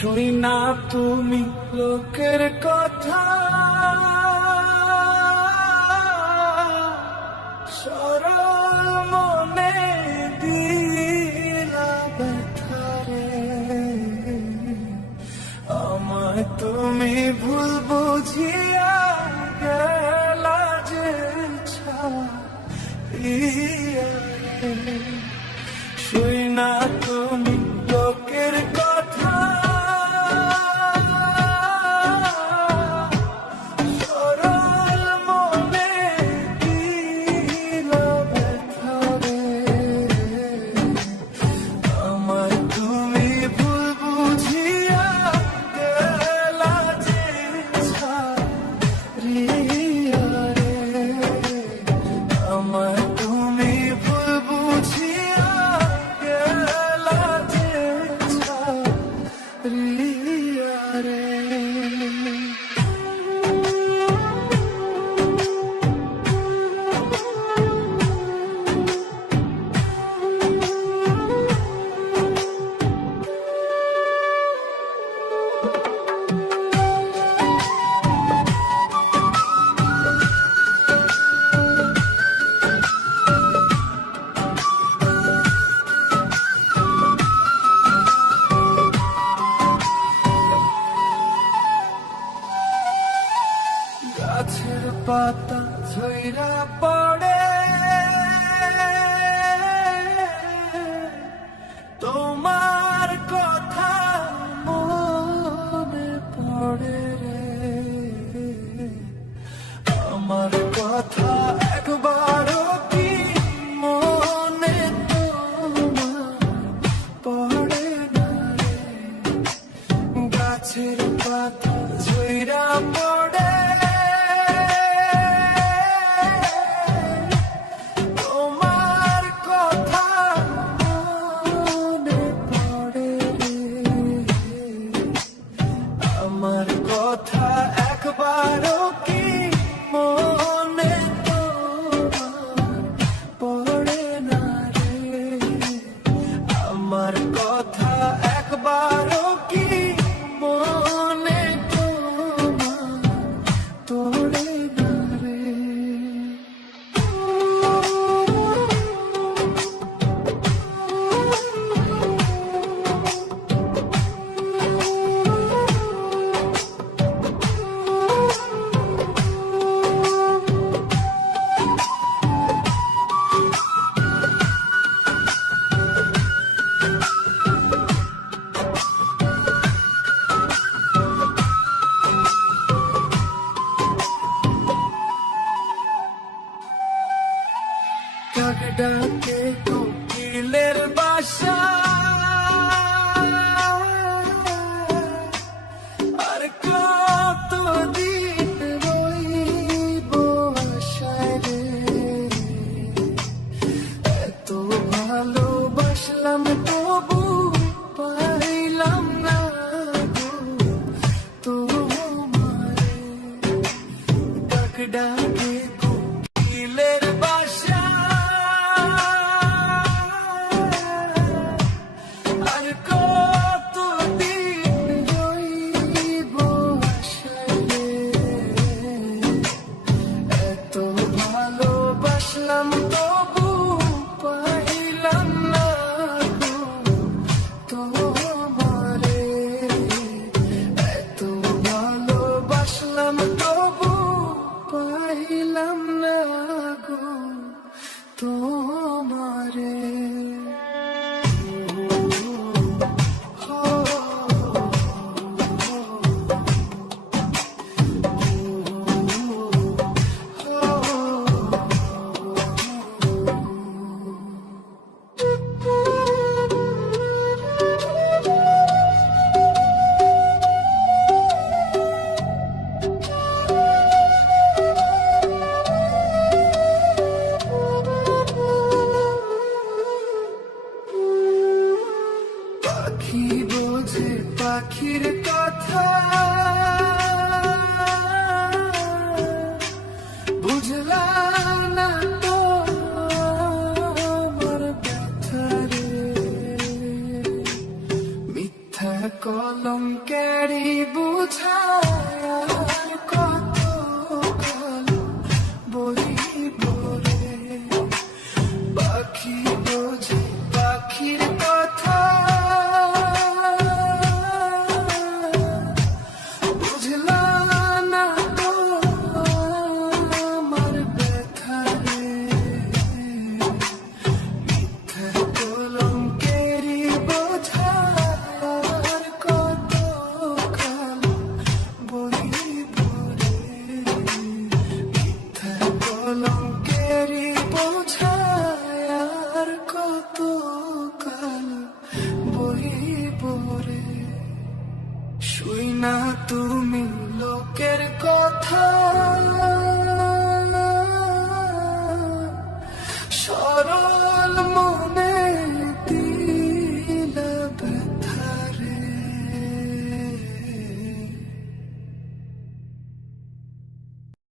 শুনি না তুমি লোকের কথা, সরল মনে দিলা ব্যথা রে। আমায় তুমি ভুল বুঝিয়া গেলা যে ছাড়িয়া রে। শুনি না তুমি লোকের কথা, গাছের পাতা ঝইরা পড়ে, তোমার কথা মনে পড়ে রে। আমার কথা একবারও কি মনে তোমার পড়ে না রে। গাছের পাতা ঝইরা পড়ে, আমার কথা একবারও কি মনে তোমার পড়ে না রে। আমার কথা একবারও কি মনে তোমার পড়ে না রে। কাক ডাকে কোকিলের বাসা, আর কতদিন রইব আশায় রে। এত ভালোবাসলাম তবু পাইলাম না গো তোমারে। কাক ডাকে কোকিলের বাসা, আর কতদিন রইব আশায় রে। এত ভালোবাসলাম তবু পাইলাম না গো তোমারে। এত ভালোবাসলাম তবু পাইলাম না গো তোমারে। পাখির কথা বুঝলাম না তো আমার ব্যথা রে, মিথ্যা কলঙ্কেরই বুঝায় কত কালো বলিব রে। পাখি বোঝে পাখির কথা বুঝলাম না তো আমার ব্যথা রে, মিথ্যা কলঙ্কেরই বোঝার কত কালো বলিব রে, মিথ্যা কলঙ্কেরই বোঝার কত কালো বলিব রে। শুই না তুমি লোকের কথা